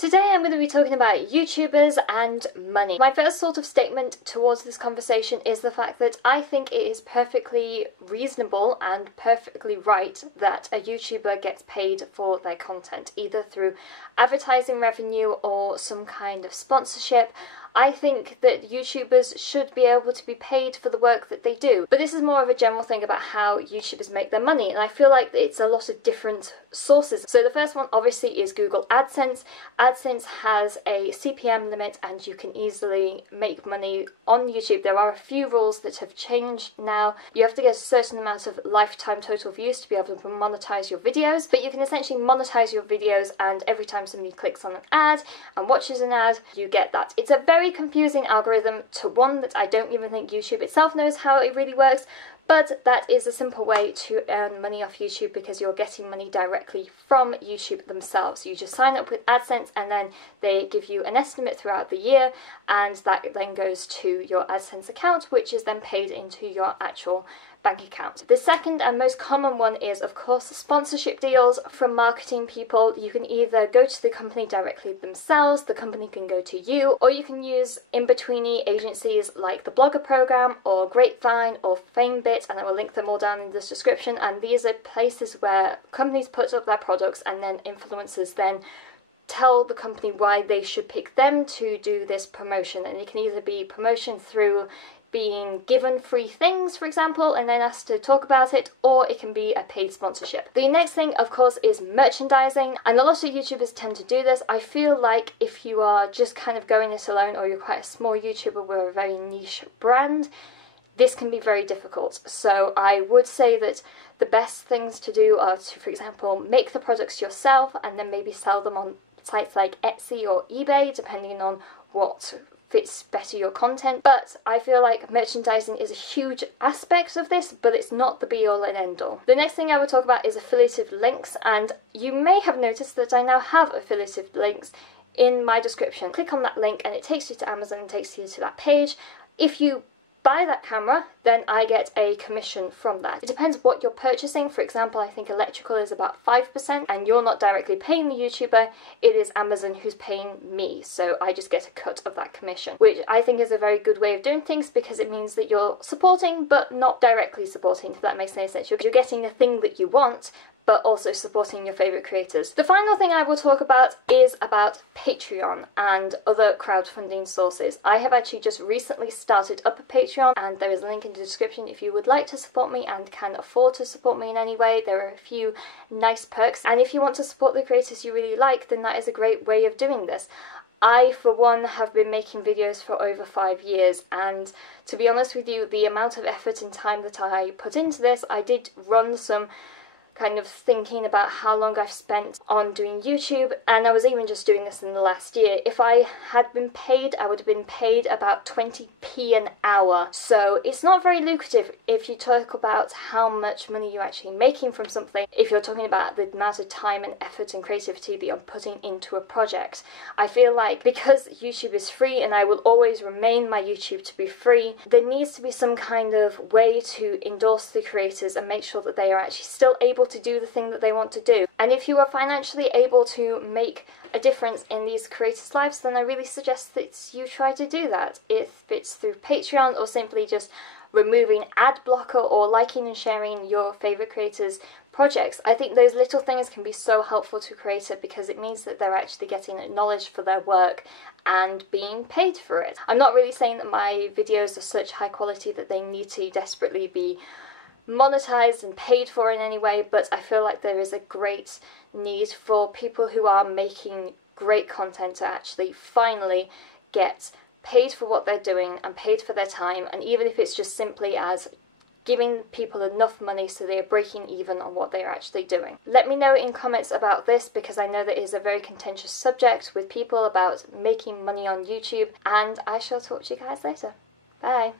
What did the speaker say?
Today I'm going to be talking about YouTubers and money. My first sort of statement towards this conversation is the fact that I think it is perfectly reasonable and perfectly right that a YouTuber gets paid for their content, either through advertising revenue or some kind of sponsorship. I think that YouTubers should be able to be paid for the work that they do. But this is more of a general thing about how YouTubers make their money, and I feel like it's a lot of different sources. So the first one obviously is Google AdSense. AdSense has a CPM limit and you can easily make money on YouTube. There are a few rules that have changed now. You have to get a certain amount of lifetime total views to be able to monetize your videos, but you can essentially monetize your videos, and every time somebody clicks on an ad and watches an ad, you get that. It's a very confusing algorithm, to one that I don't even think YouTube itself knows how it really works, but that is a simple way to earn money off YouTube because you're getting money directly from YouTube themselves. You just sign up with AdSense and then they give you an estimate throughout the year, and that then goes to your AdSense account, which is then paid into your actual bank account. The second and most common one is, of course, sponsorship deals from marketing people. You can either go to the company directly themselves, the company can go to you, or you can use in-betweeny agencies like the Blogger Program or Grapevine or FameBit, and I will link them all down in this description. And these are places where companies put up their products and then influencers then tell the company why they should pick them to do this promotion. And it can either be promotion through being given free things, for example, and then asked to talk about it, or it can be a paid sponsorship. The next thing, of course, is merchandising, and a lot of YouTubers tend to do this. I feel like if you are just kind of going it alone, or you're quite a small YouTuber with a very niche brand, this can be very difficult. So I would say that the best things to do are to, for example, make the products yourself and then maybe sell them on sites like Etsy or eBay, depending on what fits better your content. But I feel like merchandising is a huge aspect of this, but it's not the be all and end all. The next thing I will talk about is affiliative links, and you may have noticed that I now have affiliative links in my description. Click on that link and it takes you to Amazon and takes you to that page. If you buy that camera, then I get a commission from that. It depends what you're purchasing. For example, I think electrical is about 5%, and you're not directly paying the YouTuber, it is Amazon who's paying me, so I just get a cut of that commission, which I think is a very good way of doing things because it means that you're supporting but not directly supporting, if that makes any sense. You're getting the thing that you want, but also supporting your favourite creators. The final thing I will talk about is about Patreon and other crowdfunding sources. I have actually just recently started up a Patreon, and there is a link in the description if you would like to support me and can afford to support me in any way. There are a few nice perks, and if you want to support the creators you really like, then that is a great way of doing this. I, for one, have been making videos for over 5 years, and to be honest with you, the amount of effort and time that I put into this, I did run some kind of thinking about how long I've spent on doing YouTube, and I was even just doing this in the last year. If I had been paid, I would have been paid about 20p an hour, so it's not very lucrative if you talk about how much money you're actually making from something, if you're talking about the amount of time and effort and creativity that you're putting into a project. I feel like because YouTube is free, and I will always remain my YouTube to be free, there needs to be some kind of way to endorse the creators and make sure that they are actually still able to do the thing that they want to do. And if you are financially able to make a difference in these creators' lives, then I really suggest that you try to do that. If it's through Patreon or simply just removing ad blocker or liking and sharing your favourite creators' projects, I think those little things can be so helpful to a creator because it means that they're actually getting acknowledged for their work and being paid for it. I'm not really saying that my videos are such high quality that they need to desperately be monetized and paid for in any way, but I feel like there is a great need for people who are making great content to actually finally get paid for what they're doing and paid for their time, and even if it's just simply as giving people enough money so they are breaking even on what they are actually doing. Let me know in comments about this, because I know that it is a very contentious subject with people about making money on YouTube, and I shall talk to you guys later. Bye!